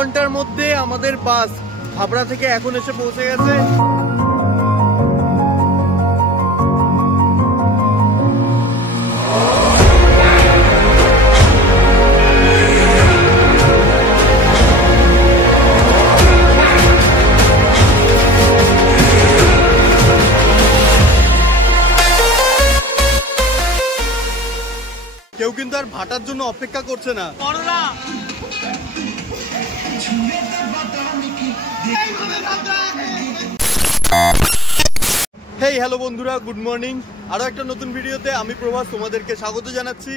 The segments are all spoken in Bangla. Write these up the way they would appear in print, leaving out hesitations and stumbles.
ঘন্টার মধ্যে আমাদের বাস হাবড়া থেকে এখন এসে পৌঁছে গেছে। কেউ কিন্তু আর ভাটার জন্য অপেক্ষা করছে না। হেই হ্যালো বন্ধুরা, গুড মর্নিং। আরো একটা নতুন ভিডিওতে আমি প্রভাস তোমাদেরকে স্বাগত জানাচ্ছি।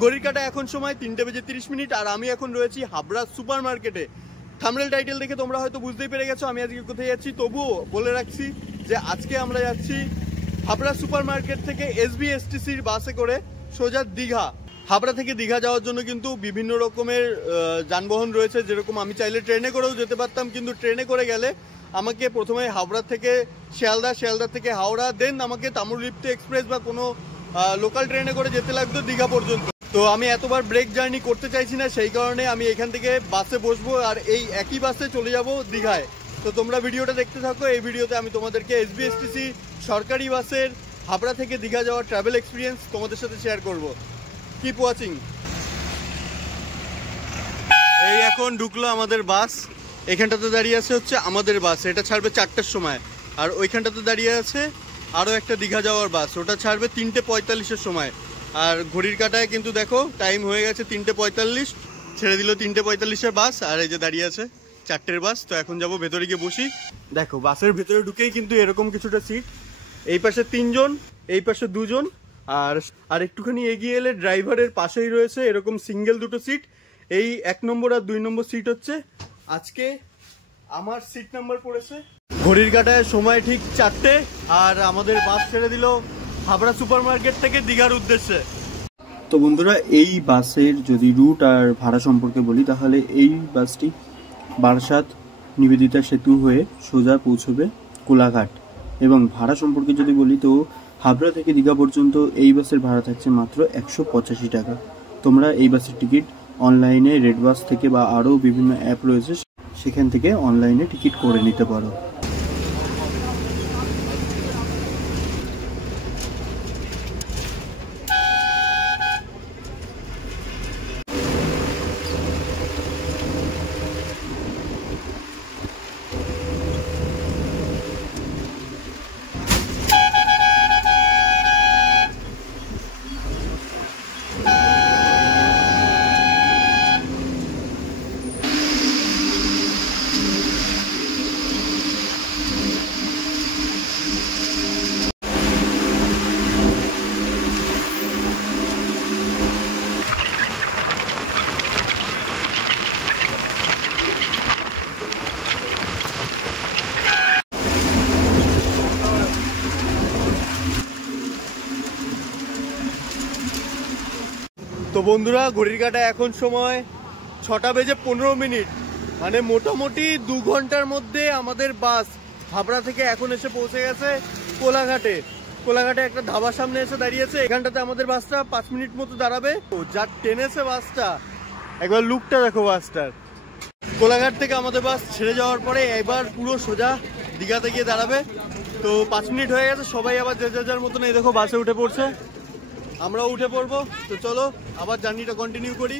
ঘড়ির কাঁটা এখন সময় 3:30 আর আমি এখন রয়েছি হাবড়া সুপার মার্কেটে। থাম্বনেল টাইটেল দেখে তোমরা হয়তো বুঝতেই পেরে গেছো আমি আজকে কোথায় যাচ্ছি। তবুও বলে রাখছি যে আজকে আমরা যাচ্ছি হাবড়া সুপার মার্কেট থেকে SBSTCর বাসে করে সোজা দীঘা। হাবড়া থেকে দীঘা যাওয়ার জন্য কিন্তু বিভিন্ন রকমের যানবাহন রয়েছে। যেরকম আমি চাইলে ট্রেনে করেও যেতে পারতাম, কিন্তু ট্রেনে করে গেলে আমাকে প্রথমে হাবড়া থেকে শিয়ালদা থেকে হাওড়া, দেন আমাকে তাম্রলিপ্ত এক্সপ্রেস বা কোনো লোকাল ট্রেনে করে যেতে লাগতো দীঘা পর্যন্ত। তো আমি এতবার ব্রেক জার্নি করতে চাইছি না, সেই কারণে আমি এখান থেকে বাসে বসবো আর এই একই বাসে চলে যাব দীঘায়। তো তোমরা ভিডিওটা দেখতে থাকো। এই ভিডিওতে আমি তোমাদেরকে SBSTC সরকারি বাসের হাবড়া থেকে দীঘা যাওয়ার ট্রাভেল এক্সপিরিয়েন্স তোমাদের সাথে শেয়ার করব। Keep watching. এই এখন ঢুকলো আমাদের বাস। এখানটাতে দাঁড়িয়ে আছে হচ্ছে আমাদের বাস, এটা ছাড়বে 4টার সময়। আর ওইখানটাতে দাঁড়িয়ে আছে আরও একটা দীঘা যাওয়ার বাস, ওটা ছাড়বে 3:45-এর সময়। আর ঘড়ির কাঁটায় কিন্তু দেখো টাইম হয়ে গেছে 3:45, ছেড়ে দিল 3:45-এর বাস। আর এই যে দাঁড়িয়ে আছে 4টের বাস। তো এখন যাবো ভেতরে গিয়ে বসি। দেখো বাসের ভেতরে ঢুকেই কিন্তু এরকম কিছুটা সিট, এই পাশে 3 জন, এই পাশে 2 জন, আর একটুখানি এগিয়ে এলে ড্রাইভারের পাশেই রয়েছে এরকম সিঙ্গেল 2টো সিট। এই 1 নম্বর আর 2 নম্বর সিট হচ্ছে আজকে আমার সিট নাম্বার পড়েছে। ঘড়ির কাঁটায় সময় ঠিক 4টে আর আমাদের বাস ছেড়ে দিল হাবড়া সুপার মার্কেট থেকে দীঘার উদ্দেশ্যে। তো বন্ধুরা, এই বাসের যদি রুট আর ভাড়া সম্পর্কে বলি তাহলে এই বাসটি বারাসাত নিবেদিতা সেতু হয়ে সোজা পৌঁছবে কোলাঘাট। এবং ভাড়া সম্পর্কে যদি বলি তো হাবড়া থেকে দীঘা পর্যন্ত এই বাসের ভাড়া থাকছে মাত্র 185 টাকা। তোমরা এই বাসের টিকিট অনলাইনে রেড বাস থেকে বা আরও বিভিন্ন অ্যাপ রয়েছে সেখান থেকে অনলাইনে টিকিট করে নিতে পারো। তো বন্ধুরা, ঘড়ির কাঁটায় এখন সময় 6:15, মানে মোটামুটি 2 ঘন্টার মধ্যে আমাদের বাস হাবড়া থেকে এখন এসে পৌঁছে গেছে কোলাঘাটে একটা ধাবার সামনে এসে দাঁড়িয়েছে। এখানটাতে আমাদের বাসটা 5 মিনিট মতো দাঁড়াবে। যা টেনেছে বাসটা, একবার লুকটা দেখো বাসটার। কোলাঘাট থেকে আমাদের বাস ছেড়ে যাওয়ার পরে এবার পুরো সোজা দীঘাতে গিয়ে দাঁড়াবে। তো 5 মিনিট হয়ে গেছে, সবাই আবার যে যার মতন এই দেখো বাসে উঠে পড়ছে, আমরাও উঠে পড়বো। তো চলো আবার জার্নিটা কন্টিনিউ করি।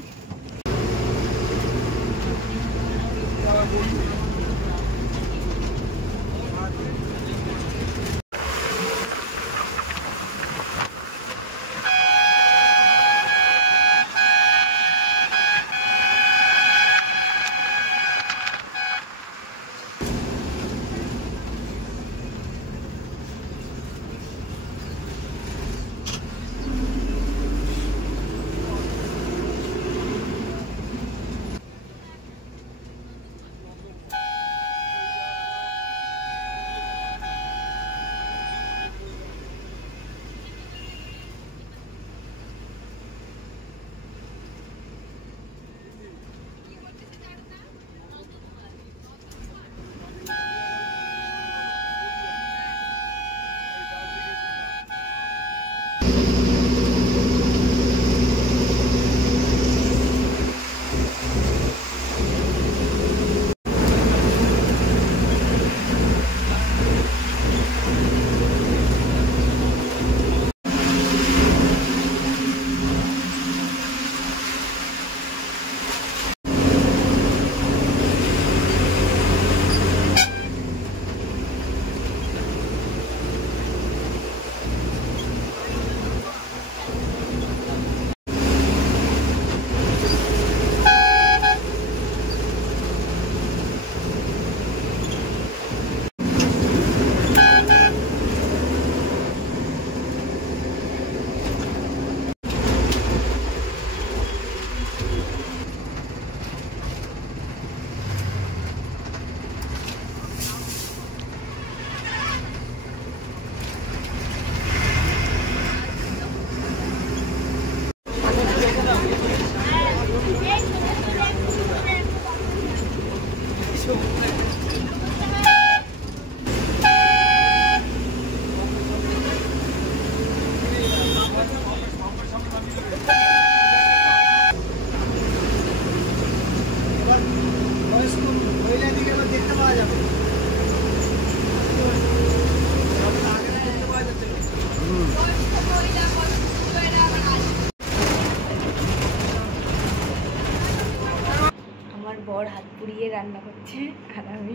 বর হাত পুড়িয়ে রান্না করছে আর আমি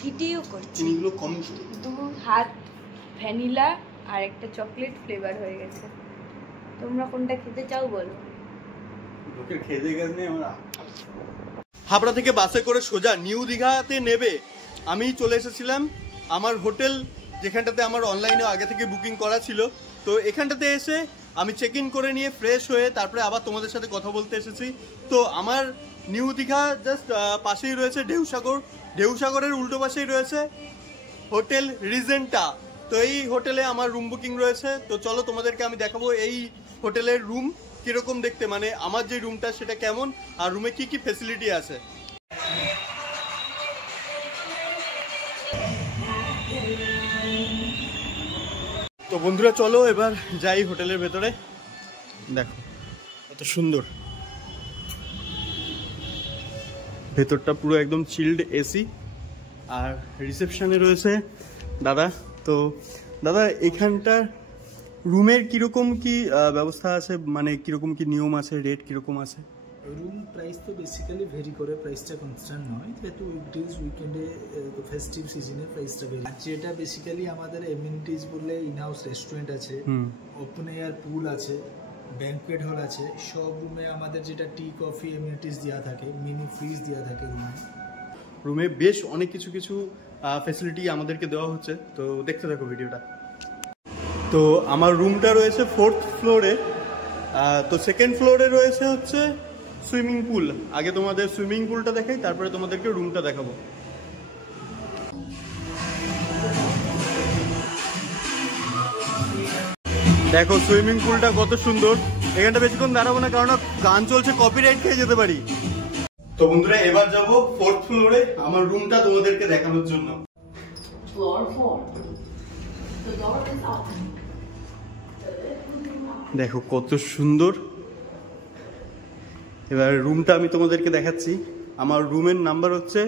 ভিডিও করছি। দু হাত ভ্যানিলা আর একটা চকলেট ফ্লেভার হয়ে গেছে। তোমরা কোনটা খেতে চাও বলো? হাবড়া থেকে বাসে করে সোজা নিউ দীঘাতে নেবে আমি চলে এসেছিলাম আমার হোটেল, যেখানটাতে আমার অনলাইনে আগে থেকে বুকিং করা ছিল। তো এখানটাতে এসে আমি চেক ইন করে নিয়ে ফ্রেশ হয়ে তারপরে আবার তোমাদের সাথে কথা বলতে এসেছি। তো আমার নিউ দীঘা জাস্ট পাশেই রয়েছে ঢেউসাগর, ঢেউসাগরের উল্টো পাশেই রয়েছে হোটেল রিজেন্টা। তো এই হোটেলে আমার রুম বুকিং রয়েছে। তো চলো তোমাদেরকে আমি দেখাবো এই হোটেলের রুম কিরকম দেখতে, মানে আমার যে রুমটা সেটা কেমন আর রুমে কি কি ফেসিলিটি আছে। তো বন্ধুরা চলো এবার যাই হোটেলের ভেতরে। দেখো কত সুন্দর, ভেতরটা পুরো একদম চিল্ড এসি। আর রিসেপশনে রয়েছে দাদা। তো দাদা এখানটার রুমের কিরকম কি ব্যবস্থা আছে, মানে কিরকম কি নিয়ম আছে, রেট কিরকম আছে? রুম প্রাইস তো বেসিক্যালি ভেরি করে, প্রাইসটা কনস্ট্যান্ট নয়, যেহেতু উইকডেজ উইকেন্ডে ফেস্টিভ সিজনে প্রাইসটা ভেরি। যেটা বেসিক্যালি আমাদের এমিনিটিজ বললে ইন হাউস রেস্টুরেন্ট আছে, ওপেন এয়ার পুল আছে, ব্যাঙ্কুয়েট হল আছে। সব রুমে আমাদের যেটা টি কফি এমিনিটিস দেওয়া থাকে, মিনি ফ্রিজ দেওয়া থাকে রুমে বেশ অনেক কিছু কিছু ফ্যাসিলিটি আমাদেরকে দেওয়া হচ্ছে। তো দেখতে থাকো ভিডিওটা। তো আমার রুমটা রয়েছে 4th ফ্লোরে। তো 2nd ফ্লোরে রয়েছে হচ্ছে সুইমিং পুল। আগে তোমাদের সুইমিং পুলটা দেখাই, তারপরে তোমাদেরকে রুমটা দেখাবো। দেখো সুইমিং পুলটা কত সুন্দর। এখানটা বেশিক্ষণ দাঁড়াবো না, কারণ গান চলছে, কপিরাইট খেয়ে যেতে পারি। তো বন্ধুরা এবার যাব 4th ফ্লোরে আমার রুমটা তোমাদেরকে দেখানোর জন্য। দেখো কত সুন্দর। এবার রুমটা আমি তোমাদেরকে দেখাচ্ছি। আমার রুমের নাম্বার হচ্ছে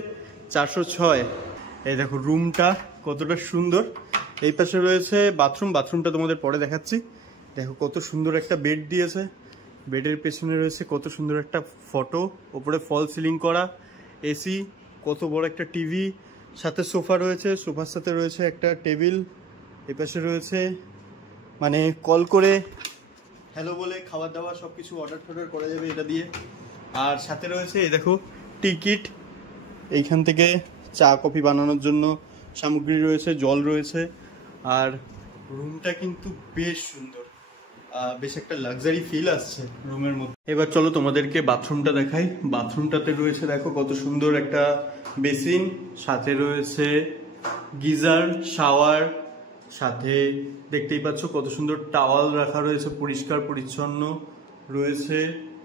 406। এই দেখো রুমটা কতটা সুন্দর। এই পাশে রয়েছে বাথরুম, বাথরুমটা তোমাদের পরে দেখাচ্ছি। দেখো কত সুন্দর একটা বেড দিয়েছে, বেডের পেছনে রয়েছে কত সুন্দর একটা ফটো, ওপরে ফল সিলিং করা, এসি, কত বড় একটা টিভি, সাথে সোফা রয়েছে, সোফার সাথে রয়েছে একটা টেবিল। এই পাশে রয়েছে মানে কল করে হ্যালো বলে খাবার দাবার সব কিছু অর্ডার টর্ডার করা যাবে এটা দিয়ে। আর সাথে রয়েছে এই দেখো টিকিট, এইখান থেকে চা কফি বানানোর জন্য সামগ্রী রয়েছে, জল রয়েছে। আর রুমটা কিন্তু বেশ সুন্দর, বেশ একটা লাক্সারি ফিল আসছে রুমের মধ্যে। এবার চলো তোমাদেরকে বাথরুমটা দেখাই। বাথরুমটাতে রয়েছে দেখো কত সুন্দর একটা বেসিন, সাথে রয়েছে গিজার, শাওয়ার, সাথে দেখতেই পাচ্ছ কত সুন্দর টাওয়াল রাখা রয়েছে, পরিষ্কার পরিচ্ছন্ন রয়েছে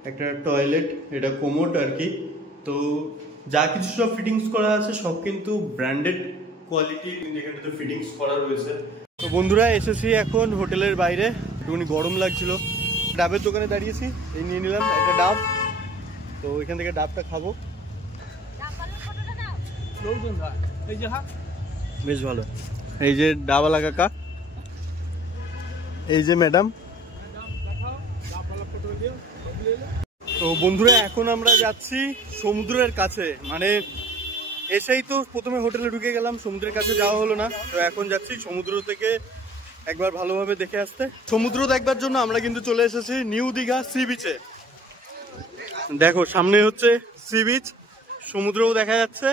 একটা টয়লেট, এটা কোমোড আর কি। তো যা কিছু সব ফিটিংস করা আছে সব কিন্তু ব্র্যান্ডেড কোয়ালিটির এখানটাতে ফিটিংস করা রয়েছে। তো বন্ধুরা এসেছি এখন হোটেলের বাইরে, একটুখানি গরম লাগছিল, ডাবের দোকানে দাঁড়িয়েছি, এই নিয়ে নিলাম একটা ডাব। তো এখান থেকে ডাবটা খাবো, বেশ ভালো। এই যে ডাবওয়ালা কাকা, এই যে ম্যাডাম। তো বন্ধুরা এখন আমরা যাচ্ছি সমুদ্রের কাছে, মানে এসেই তো প্রথমে হোটেলে ঢুকে গেলাম, সমুদ্রের কাছে যাওয়া হলো না। তো এখন যাচ্ছি সমুদ্র থেকে একবার ভালোভাবে দেখে আসতে। সমুদ্র দেখবার জন্য আমরা কিন্তু চলে এসেছি নিউ দীঘা সি বিচে। দেখো সামনে হচ্ছে সি বিচ, সমুদ্রও দেখা যাচ্ছে।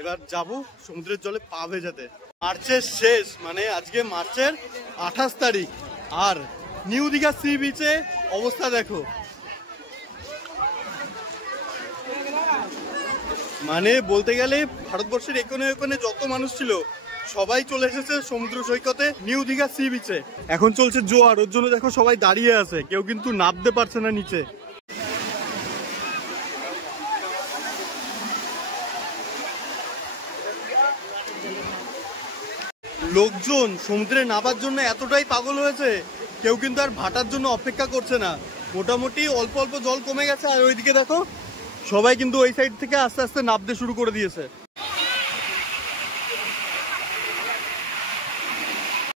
এবার যাব সমুদ্রের জলে পা ভেজাতে। মার্চের শেষ, মানে আজকে মার্চের 28 তারিখ, আর নিউ দীঘা সি বিচে অবস্থা দেখো। মানে বলতে গেলে ভারতবর্ষের এখানে ওখানে যত মানুষ ছিল সবাই চলে এসেছে সমুদ্র সৈকতে নিউ দীঘা সি বিচে। এখন চলছে জোয়ার, ওর জন্য দেখো সবাই দাঁড়িয়ে আছে, কেউ কিন্তু নামতে পারছে না নিচে। লোকজন সমুদ্রে নামার জন্য এতটাই পাগল হয়েছে, কেউ কিন্তু আর ভাটার জন্য অপেক্ষা করছে না। মোটামুটি অল্প অল্প জল কমে গেছে, আর ওইদিকে দেখো সবাই কিন্তু ওই সাইড থেকে আস্তে আস্তে নামতে শুরু করে দিয়েছে।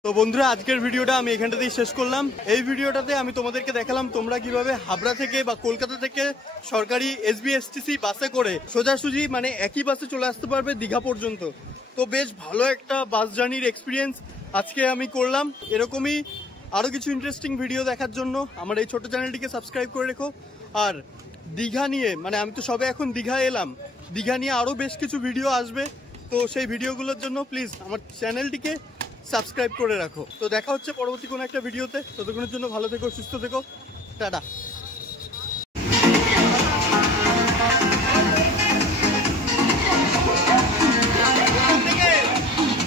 তো তো বন্ধুরা, আজকের ভিডিওটা আমি এখানটাতেই শেষ করলাম। এই ভিডিওটাতে আমি তোমাদেরকে দেখালাম তোমরা কিভাবে হাবড়া থেকে বা কলকাতা থেকে সরকারি SBSTC বাসে করে সোজাসুজি মানে একই বাসে চলে আসতে পারবে দীঘা পর্যন্ত। তো বেশ ভালো একটা বাস জার্নির এক্সপিরিয়েন্স আজকে আমি করলাম। এরকমই আরো কিছু ইন্টারেস্টিং ভিডিও দেখার জন্য আমার এই ছোট চ্যানেলটিকে সাবস্ক্রাইব করে রেখো। আর দীঘা নিয়ে মানে আমি তো সবে এখন দীঘা এলাম, দীঘা নিয়ে আরো বেশ কিছু ভিডিও আসবে। তো সেই ভিডিওগুলোর জন্য প্লিজ আমার চ্যানেলটিকে সাবস্ক্রাইব করে রাখো। তো দেখা হচ্ছে পরবর্তী কোনো একটা ভিডিওতে। ততক্ষণের জন্য ভালো থেকো, সুস্থ থেকো, টাটা।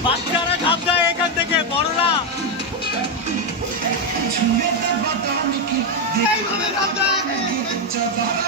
বাচ্চারা ঝাঁপ দেয় এখান থেকে, বড়রা এইভাবে ঝাঁপ দেয়।